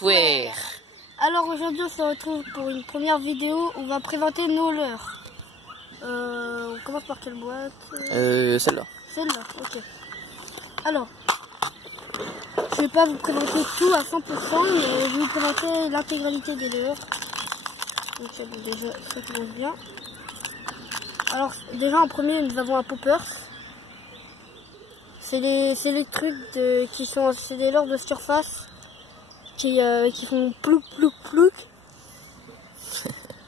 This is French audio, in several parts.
Bonsoir. Alors aujourd'hui on se retrouve pour une première vidéo. On va présenter nos leurres. On commence par quelle boîte? Celle-là. Celle-là, ok. Alors, je vais pas vous présenter tout à 100%, mais je vais vous présenter l'intégralité des leurres. Donc ça, déjà, ça commence bien. Alors déjà en premier nous avons un popper. C'est les trucs c'est des leurres de surface qui font plouc plouc plouc.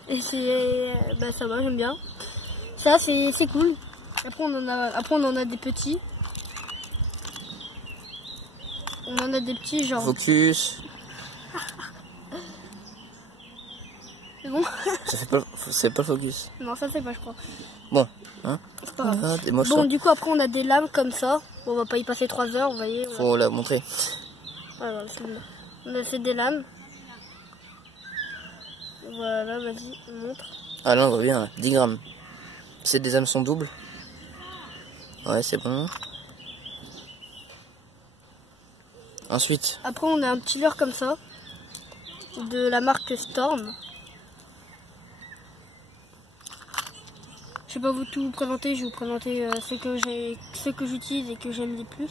Et ça va, j'aime bien. Ça c'est cool. Après on en a des petits. On en a des petits genre. Focus. C'est bon. C'est pas le focus. Non, ça c'est pas, je crois. Bon, hein. C'est pas grave. Ah, t'es moche, Bon, ça. du coup après on a des lames comme ça. Bon, on va pas y passer 3 heures, vous voyez. Faut la montrer. Voilà, on a fait des lames. Voilà, vas-y, montre. Ah là, on voit bien, 10 grammes. C'est des hameçons doubles. Ouais, c'est bon. Ensuite. Après on a un petit leurre comme ça. De la marque Storm. Je vais pas vous tout présenter, je vais vous présenter ceux que j'utilise et que j'aime les plus.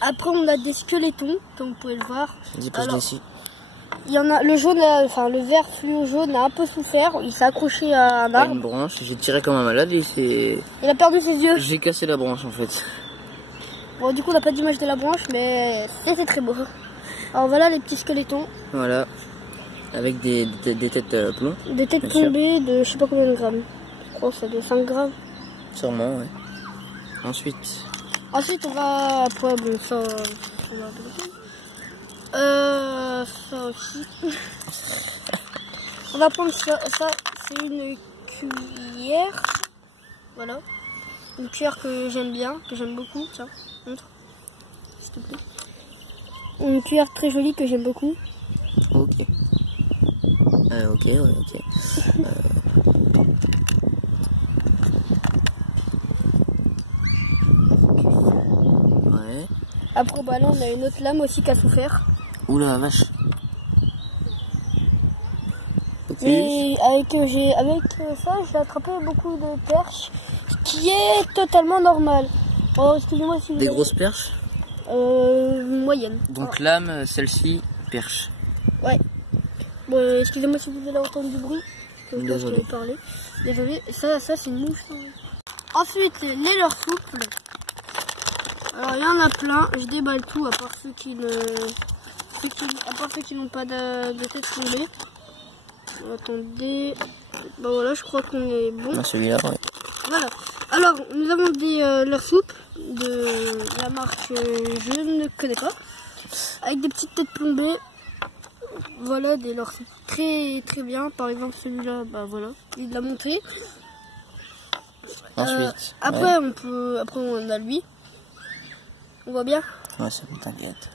Après on a des squelettons, comme vous pouvez le voir. Alors, il y en a le jaune, enfin le vert fluo jaune a un peu souffert, il s'est accroché à un arbre. Une branche, j'ai tiré comme un malade et il a perdu ses yeux. J'ai cassé la branche en fait. Bon, du coup on n'a pas d'image de la branche, mais c'est très beau. Alors voilà les petits squelettons. Voilà. Avec des têtes plomb. Des têtes plombées de je sais pas combien de grammes. Je crois que ça doit 5 grammes. Sûrement, ouais. Ensuite on va... Après, bon, ça aussi. On va prendre ça c'est une cuillère. Voilà. Une cuillère que j'aime bien, que j'aime beaucoup. Tiens, montre. S'il te plaît. Une cuillère très jolie que j'aime beaucoup. Ok. Ok, ouais, ok. Ouais. Après, bah là, on a une autre lame aussi qui a souffert. Oula, la vache. Okay. Et avec ça, j'ai attrapé beaucoup de perches, ce qui est totalement normal. Oh, excusez-moi si vous... Des grosses perches? Moyenne. Donc lame, celle-ci, perche. Ouais. Bon, excusez-moi si vous avez entendu du bruit. Désolé. Désolé. Ça c'est une mouche. Ensuite, les leurres souples. Alors il y en a plein. Je déballe tout à part ceux qui n'ont pas de tête tombée. Attendez. Bah voilà, je crois qu'on est bon. Ah, celui-là, ouais. Voilà. Alors nous avons des leurres souples de la marque je ne connais pas. Avec des petites têtes plombées. Voilà, des leurres très très bien. Par exemple celui-là, bah voilà, il l'a montré. Ensuite, après ouais. après on a lui. On voit bien. Ouais, c'est putain de gâte.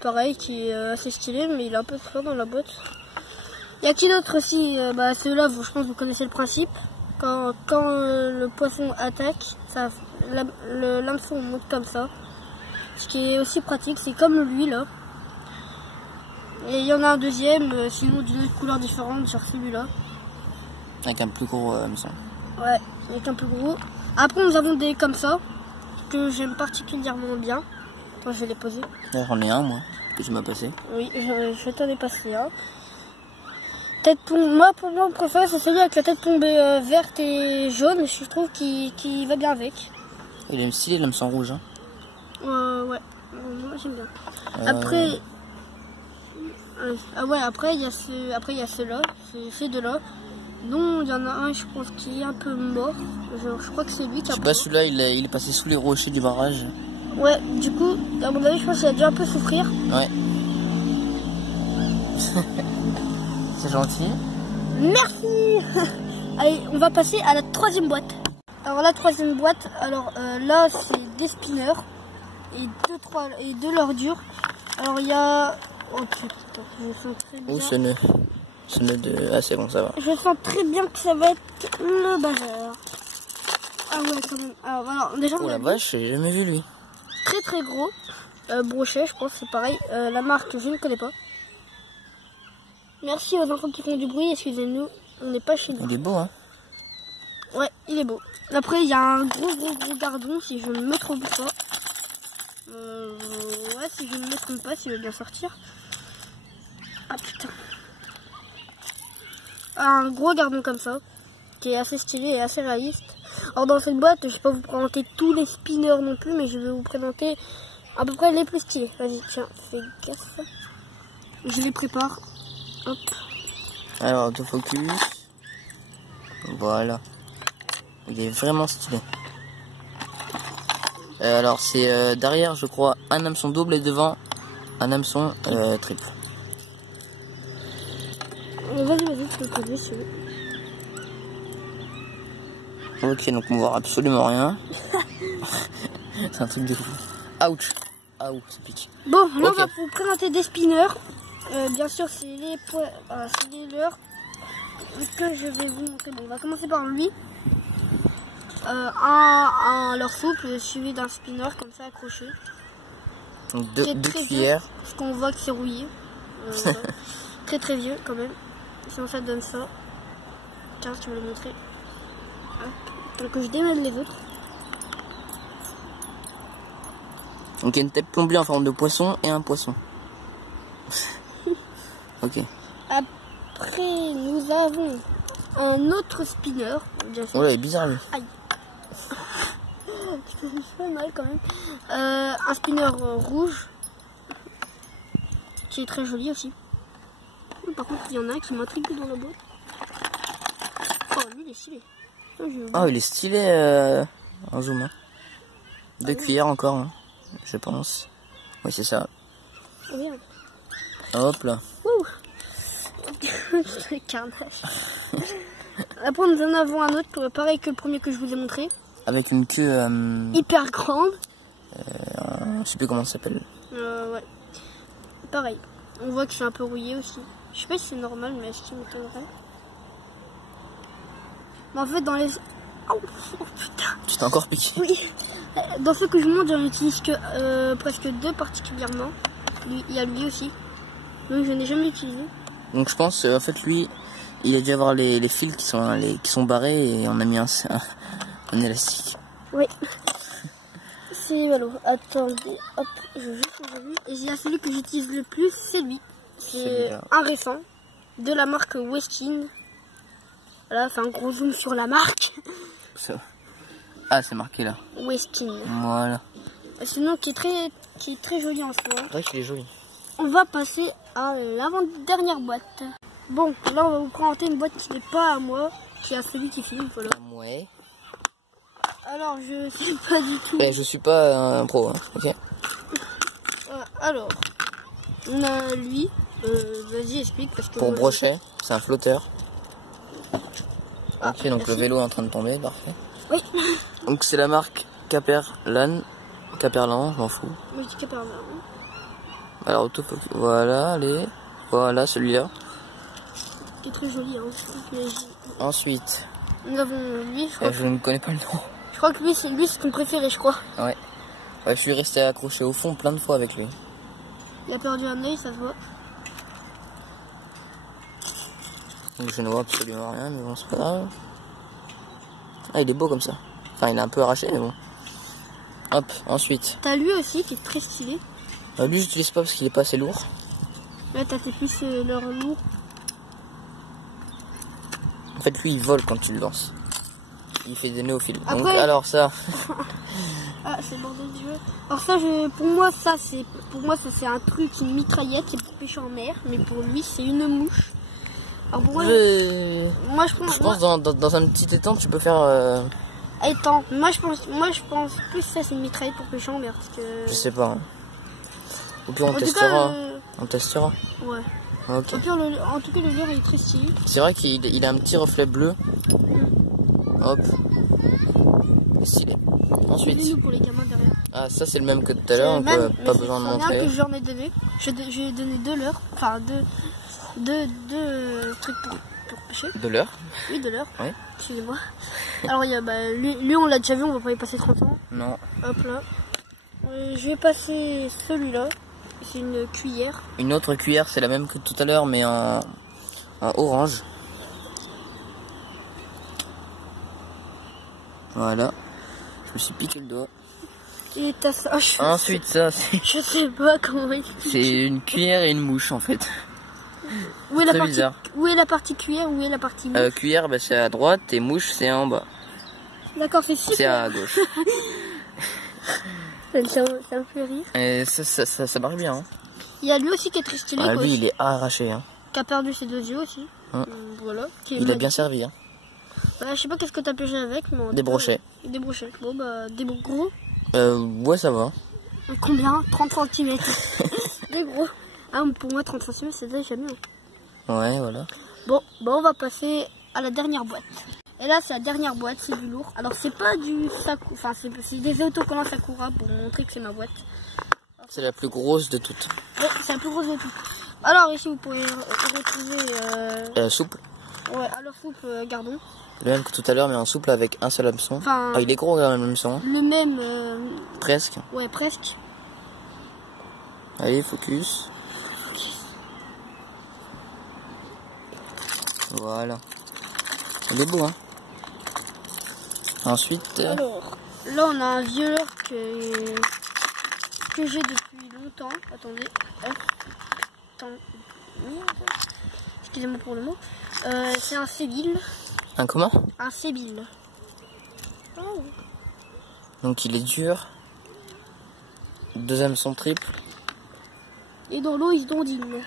Pareil, qui est assez stylé, mais il est un peu fort dans la boîte. Il y a qui d'autre aussi? Bah ceux-là, je pense que vous connaissez le principe. Quand le poisson attaque, l'hameçon monte comme ça. Ce qui est aussi pratique, c'est comme lui là. Et il y en a un deuxième, sinon d'une autre couleur différente, sur celui-là. Avec un plus gros hameçon. Ouais, avec un plus gros. Après nous avons des comme ça, que j'aime particulièrement bien. Moi je vais les poser. J'en ai un moi, que tu m'as passé. Oui, je t'en ai passé un. Tête plombée, moi pour moi mon préféré c'est celui avec la tête plombée verte et jaune, je trouve qu'il va bien avec. Il est stylé l'hameçon rouge. Hein. Ouais, moi j'aime bien. Après... ah ouais, après il y a ceux-là, ces deux-là. Non, il y en a un, je pense, qui est un peu mort. Je crois que c'est lui qui a... Je sais pas, celui-là, il est passé sous les rochers du barrage. Ouais, du coup, à mon avis, je pense qu'il a dû un peu souffrir. Ouais. C'est gentil. Merci. Allez, on va passer à la troisième boîte. Alors la troisième boîte, là, c'est des spinners et deux leurres dures. Alors il y a... Oh putain, je sens très bien. Ouh, ce nœud de... Ah, c'est bon, ça va. Je sens très bien que ça va être le bazar. Ah ouais, quand même. Alors, déjà, oh la vache, j'ai jamais vu lui. Très très gros. Brochet, je pense, c'est pareil. La marque, je ne connais pas. Merci aux enfants qui font du bruit, excusez-nous, on n'est pas chez nous. Il est beau, hein. Ouais, il est beau. Après, il y a un gros gardon, si je ne me trompe pas. Ouais, si je ne me trompe pas, s'il veut bien sortir. Ah putain. Un gros gardon comme ça, qui est assez stylé et assez réaliste. Alors dans cette boîte, je ne vais pas vous présenter tous les spinners non plus, mais je vais vous présenter à peu près les plus stylés. Vas-y, tiens, fais gaffe. Je les prépare. Hop. Alors, autofocus. Voilà. Il est vraiment stylé. Alors, c'est derrière, je crois, un hameçon double et devant un hameçon triple. Vas-y, tu peux poser si tu veux. Ok, donc on voit absolument rien. C'est un truc de fou. Ouch. Ah, ouh, ça pique. Bon, là, Okay. on va vous présenter des spinners. Bien sûr, c'est les leurs que je vais vous montrer. Bon, on va commencer par lui. Un leur souple suivi d'un spinner comme ça accroché. Donc deux cuillères. Vieux, parce qu'on voit que c'est rouillé. Voilà. Très vieux quand même. Sinon ça donne ça. Tiens, tu veux le montrer. Donc que je démêle les autres. Donc il y a une tête plombière en forme de poisson et un poisson. Ok. Après, nous avons un autre spinner. Bien sûr. Oh là, il est bizarre lui. Aïe. Je me fais mal quand même. Un spinner rouge. Qui est très joli aussi. Par contre, il y en a un qui m'intrigue dans la boîte. Oh, lui, il est stylé. Ah, il est stylé en zoom. Hein. Deux cuillères encore, hein, je pense. Oui, c'est ça. Regarde. Hop là. Ouh. Le carnage. Après, nous en avons un autre, pareil que le premier que je vous ai montré. Avec une queue... hyper grande. je sais plus comment ça s'appelle. Ouais. Pareil. On voit que c'est un peu rouillé aussi. Je sais pas si c'est normal, mais je m'étonnerais. Mais en fait, dans les... Oh putain. Tu t'es encore piqué? Oui. Dans ceux que je montre, j'en utilise que presque deux particulièrement. Il y a lui aussi. Donc je n'ai jamais utilisé. Donc je pense, en fait, lui, il a dû avoir les fils qui sont barrés et on a mis un élastique. Oui. C'est alors, attendez, hop, je vais juste changer lui. Et il y a celui que j'utilise le plus, c'est lui. C'est un récent, de la marque Westin. Voilà, c'est un gros zoom sur la marque. Ah, c'est marqué là. Westin. Voilà. Sinon, qui est très joli en soi. C'est vrai qu'il est joli. On va passer à l'avant-dernière boîte. Bon, là on va vous présenter une boîte qui n'est pas à moi, qui est à celui qui filme, voilà. Ouais. Alors, je sais pas du tout. Je suis pas un pro, hein. Ok. Alors, on a lui. Vas-y, explique parce que. Pour Brochet, c'est un flotteur. Ok, donc le vélo est en train de tomber, parfait. Oui. Donc c'est la marque Caperlan, je m'en fous. Oui, c'est Caperlan. Alors autofocus, voilà, allez, voilà celui-là. Qui est très joli, hein. Ensuite, nous avons lui, je crois. je ne connais pas le nom. Je crois que lui c'est ton préféré, je crois. Ouais. Je suis resté accroché au fond plein de fois avec lui. Il a perdu un œil, ça se voit. Donc je ne vois absolument rien, mais bon, c'est pas grave. Ah, il est beau comme ça. Enfin, il est un peu arraché, mais bon. Hop, ensuite. T'as lui aussi qui est très stylé. Lui, je l'utilise pas parce qu'il est pas assez lourd. Là, t'as tes plus leur lourd. En fait, lui, il vole quand tu le lances. Il fait des nœuds au fil. Après... Donc, alors ça. Ah, c'est le bordel du jeu. Alors ça, pour moi, ça c'est un truc, une mitraillette, c'est pour pêcher en mer. Mais pour lui, c'est une mouche. Alors pour moi, moi je pense dans un petit étang, tu peux faire... Étang. Moi je pense plus que ça c'est une mitraillette pour pêcher en mer. Parce que... Je sais pas. Hein. Ou puis on testera. On testera. Ouais. Ok. En tout cas, le leurre est très stylé. C'est vrai qu'il a un petit reflet bleu. Hop. Stylé. Ensuite. Pour les gamins derrière. Ah, ça c'est le même que tout à l'heure, donc pas besoin de montrer. Que j'en ai donné. J'ai donné deux leurres. Enfin, deux trucs pour pêcher. De l'heure. Oui, de leurre. Oui. Excusez-moi. Alors, il y a, lui, on l'a déjà vu, on va pas y passer 30 ans. Non. Hop là. Je vais passer celui-là. C'est une cuillère. Une autre cuillère, c'est la même que tout à l'heure, mais en orange. Voilà. Je me suis piqué le doigt. Et t'as ça. Ensuite, ça, c'est... Je sais pas comment expliquer. C'est une cuillère et une mouche, en fait. Où est la Très partie, bizarre. où est la partie cuillère, où est la partie mouche? Cuillère, bah, c'est à droite et mouche, c'est en bas. D'accord, c'est super. C'est à gauche. Ça me fait rire. Et ça marche bien. Hein. Il y a lui aussi qui est très stylé. Ah, quoi, lui, il est arraché. Hein. qui a perdu ses 2 yeux aussi. Voilà. Il a bien servi. Hein. Voilà, je sais pas qu'est-ce que t'as pêché avec, mais Des brochets. Des brochets. Bon, bah, des gros. Ouais, ça va. Combien? 30 cm. Des gros. Ah, pour moi, 30 cm, c'est déjà bien. Ouais, voilà. Bon, on va passer à la dernière boîte. Et là, c'est la dernière boîte, c'est du lourd. Alors, c'est pas du Sakura, enfin, c'est des autocollants Sakura pour montrer que c'est ma boîte. C'est la plus grosse de toutes. Ouais, c'est la plus grosse de toutes. Alors, ici, vous pouvez retrouver... Souple. Ouais, alors souple, gardon. Le même que tout à l'heure, mais en souple avec un seul hameçon. Enfin, il est gros, le hameçon. Le même... Presque. Ouais, presque. Allez, focus. Voilà. Il est beau, hein. Ensuite... Alors, là, on a un vieux que j'ai depuis longtemps. Attendez. Excusez-moi pour le mot. C'est un sébile. Un comment? Un sébile. Oh. Donc il est dur. 2 hameçons triples. Et dans l'eau, il se dondine.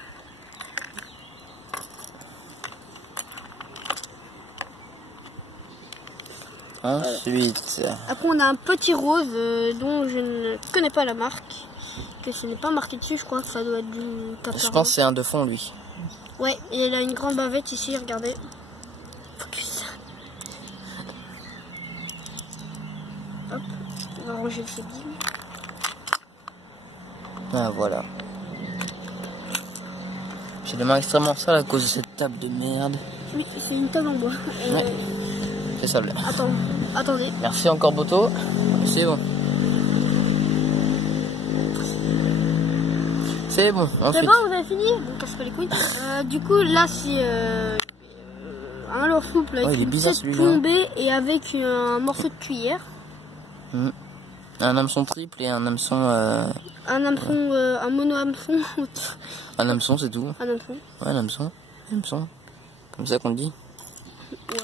Ensuite... Après, on a un petit rose dont je ne connais pas la marque. Que ce n'est pas marqué dessus, je crois que ça doit être du Caparro. Je pense que c'est un de fond, lui. Ouais, et il a une grande bavette ici, regardez. Focus. Hop, on va ranger le sébile. Ah, voilà. J'ai les mains extrêmement sales à cause de cette table de merde. Oui, c'est une table en bois. Ouais. C'est ça, là. Attendez. Merci encore, Boto. C'est bon. C'est bon. C'est Ensuite... bon, vous avez fini? Bon, casse pas les couilles. Du coup, là, c'est un leurre souple avec une tête plombée et avec un morceau de cuillère. Un hameçon triple et un hameçon... Un hameçon, un mono-hameçon. Un hameçon, c'est tout. Un hameçon. Ouais, un hameçon. Un hameçon. Comme ça qu'on le dit. Ouais.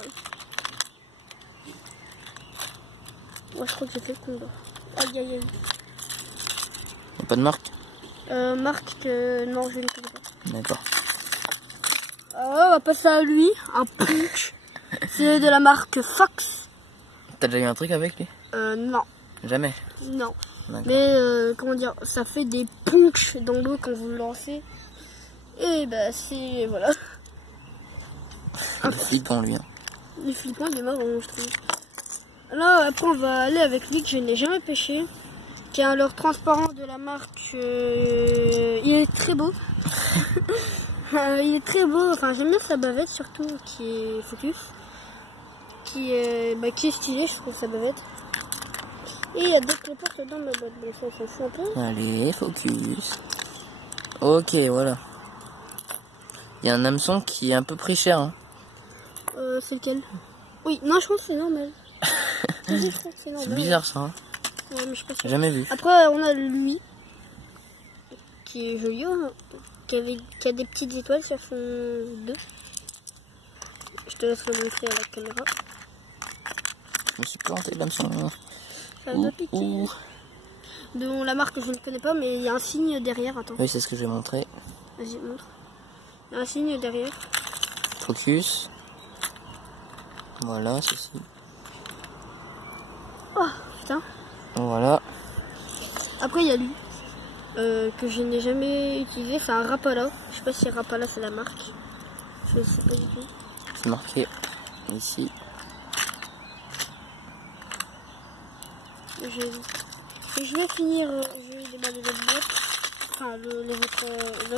Moi, je crois que j'ai fait le combat. Aïe, aïe, aïe. Y'a pas de marque? Marque que... Non, je ne connais pas. D'accord. On va passer à lui, un punch. C'est de la marque Fox. T'as déjà eu un truc avec lui? Non. Jamais? Non. Mais, comment dire, ça fait des punch dans l'eau quand vous le lancez. Et bah, c'est... Voilà. Il est flippant, lui. Hein. Il est flippant, il est marrant, je trouve. Là, après, on va aller avec lui que je n'ai jamais pêché. Qui est un leurre transparent de la marque... Il est très beau. Il est très beau. Enfin, j'aime bien sa bavette, surtout, qui est focus. Qui est stylé, je trouve, sa bavette. Et il y a des cléportes dans ma boîte. Bon, ça, on s'en fout un peu. Allez, focus. Ok, voilà. Il y a un hameçon qui est un peu pris cher. Hein. C'est lequel? Oui, non, je pense que c'est normal. C'est bizarre, ça. Hein. Ouais, mais je suis pas sûre. Jamais vu. Après, on a lui, qui est joli, hein, qui a des petites étoiles sur son dos. Je te laisse le montrer à la caméra. Je me suis planté l'hameçon. Ça doit piquer. Dont la marque, je ne connais pas, mais il y a un signe derrière. Attends. Oui, c'est ce que je vais montrer. Vas-y, montre. Il y a un signe derrière. Focus. Voilà, ceci. Oh, putain. Voilà. Après, il y a lui, que je n'ai jamais utilisé. C'est un Rapala. Je sais pas si Rapala, c'est la marque. Je ne sais pas du tout. C'est marqué ici. Je vais finir, je vais déballer les boîtes. Enfin, les autres là.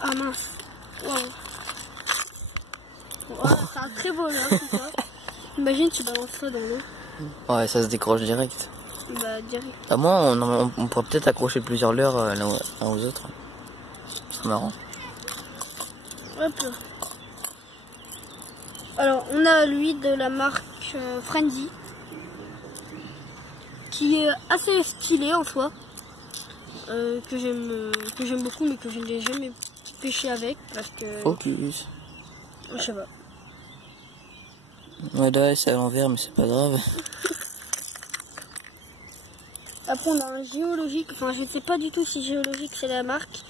Ah mince. Waouh. Wow, c'est un très beau là, tout ça. Imagine, tu balances ça dans l'eau. Ouais, ça se décroche direct. Bah, direct. À moi, on pourrait peut-être accrocher plusieurs leurres l'un aux autres. C'est marrant. Hop là. Alors, on a lui de la marque Frenzy, qui est assez stylé en soi, que j'aime beaucoup, mais que je n'ai jamais pêché avec parce que. Focus. Je sais pas. Ouais, là, c'est à l'envers, mais c'est pas grave. Après, on a un géologique, enfin, je ne sais pas du tout si géologique c'est la marque,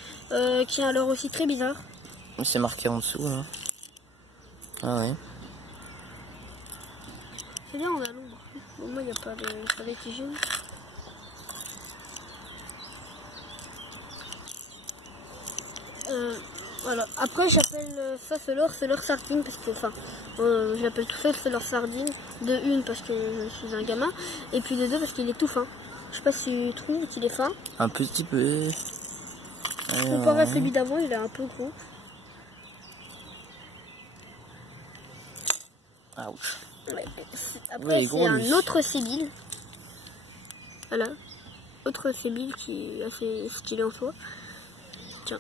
qui a un leurre aussi très bizarre. C'est marqué en dessous, là. Ah ouais. C'est bien, on a l'ombre. Au moins, il n'y a pas de tigène. Voilà. Après, j'appelle ça ce leurre sardine, parce que, enfin, je l'appelle tout ça ce leurre sardine. De une, parce que je suis un gamin, et puis de deux, parce qu'il est tout fin. Je sais pas si tu trouves qu'il est fin. Un petit peu. Comparé à celui d'avant, il est un peu gros. Ouch. Ouais. Après, Ouais, c'est gros, un lui. autre sébile. Voilà. Autre sébile qui est assez stylé en soi. Tiens.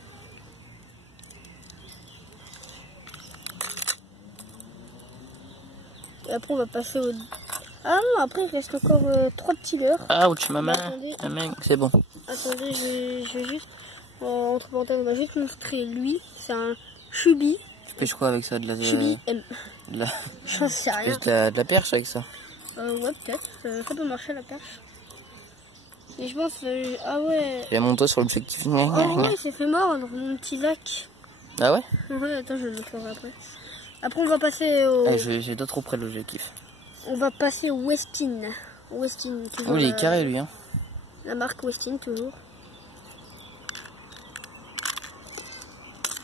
Et après, on va passer au... Ah non, après, il reste encore 3 petits leurres. Ouch, maman. Attendez. Maman, c'est bon. Attendez, je vais juste... entre parenthèses, on va juste montrer lui. C'est un Chubby. Tu pêches quoi avec ça? De la... Chubby M. De la... J'en sais rien. Juste de la perche avec ça? Ouais, peut-être. Ça peut marcher, la perche. Et je pense... ah ouais. Il y a mon doigt sur l'objectif. Oh ouais, il s'est fait mort dans mon petit lac. Ah ouais? Ouais, attends, je vais le montrer après. Après, on va passer au... Ah, j'ai d'autres auprès de l'objectif. On va passer au Westin. Westin, toujours. Oh, il est carré, lui, hein. La marque Westin, toujours.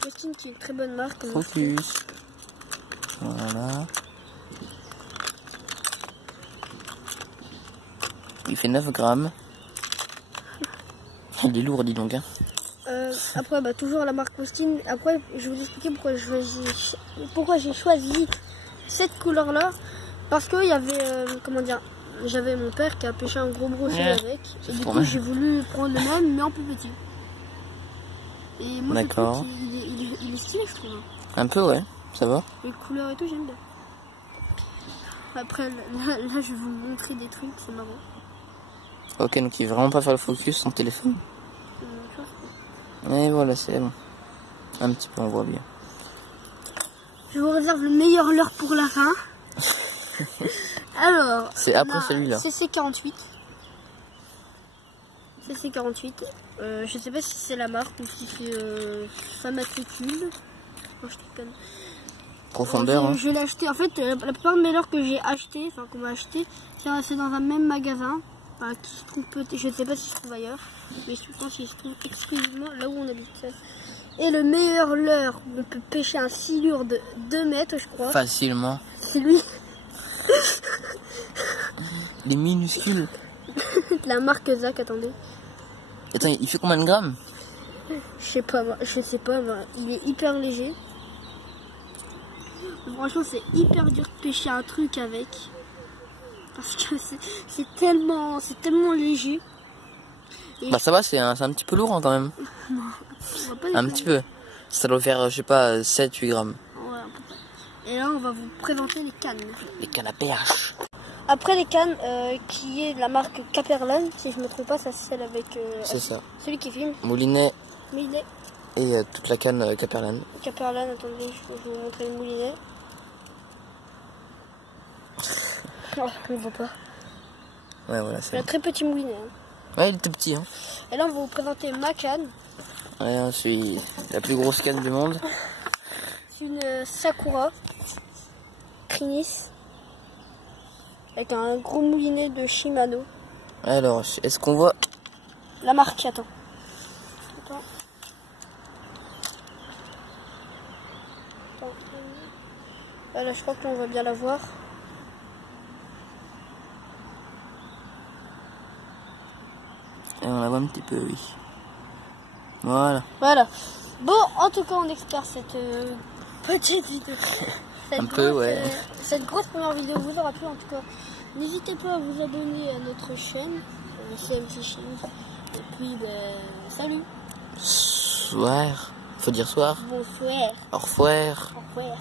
Westin, qui est une très bonne marque. Focus. Voilà. Il fait 9 grammes. Il est lourd, dis donc, hein. Après, bah, toujours la marque Westin. Après, je vais vous expliquer pourquoi j'ai choisi cette couleur-là. Parce qu'il y avait, comment dire, j'avais mon père qui a pêché un gros brochet avec. Et du coup, j'ai voulu prendre le même, mais en plus petit. Et moi, d'accord. Il est stylé, je trouve. Un peu, ouais, ça va. Les couleurs et tout, j'aime bien. Après, là, je vais vous montrer des trucs, c'est marrant. Ok, donc il veut vraiment pas faire le focus sans téléphone. Et voilà, c'est bon. Un petit peu, on voit bien. Je vous réserve le meilleur leurre pour la fin. Alors, c'est après celui-là. CC48. CC48. Je sais pas si c'est la marque ou si c'est sa matricule. Non, je déconne. Profondeur. Hein. Je l'ai acheté. En fait, la plupart de mes leurres que j'ai acheté, enfin qu'on m'a acheté, c'est dans un même magasin. Enfin, qui se trouve peut-être, je ne sais pas si se trouve ailleurs, mais je pense qu'il se trouve exclusivement là où on habite. Et le meilleur leurre, on peut pêcher un silure de 2 mètres, je crois. Facilement. C'est lui. Il est minuscule. La marque Zach, attendez. Attends, il fait combien de grammes? Je sais pas, moi. Il est hyper léger. Franchement, c'est hyper dur de pêcher un truc avec. Parce que c'est tellement léger. Et bah ça va, c'est un petit peu lourd hein, quand même. Non, on va pas un petit peu. Ça doit faire, je sais pas, 7-8 grammes. Ouais, à peu près. Et là, on va vous présenter les cannes. Les cannes à perche. Après les cannes, qui est de la marque Caperlan, si je me trompe pas, ça c'est celle avec... c'est ça. Celui qui filme. Moulinet. Moulinet. Et toute la canne Caperlan. Caperlan, attendez, je vais vous montrer le moulinet. Oh, on ne voit pas. Ouais, voilà, c'est un très petit moulinet. Hein. Ouais, il est tout petit. Hein. Et là, on va vous présenter ma canne. Ouais, je suis la plus grosse canne du monde. C'est une Sakura Krinis avec un gros moulinet de Shimano. Alors, est-ce qu'on voit la marque? Attends. Là, je crois qu'on va bien la voir. Et on la voit un petit peu, oui. Voilà. Voilà. Bon, en tout cas, on espère cette petite vidéo. Cette grosse première vidéo vous aura plu. En tout cas, n'hésitez pas à vous abonner à notre chaîne. Ici MC Chimie. Et puis, ben, salut. Soir. Faut dire soir. Bonsoir. Au revoir. Au revoir.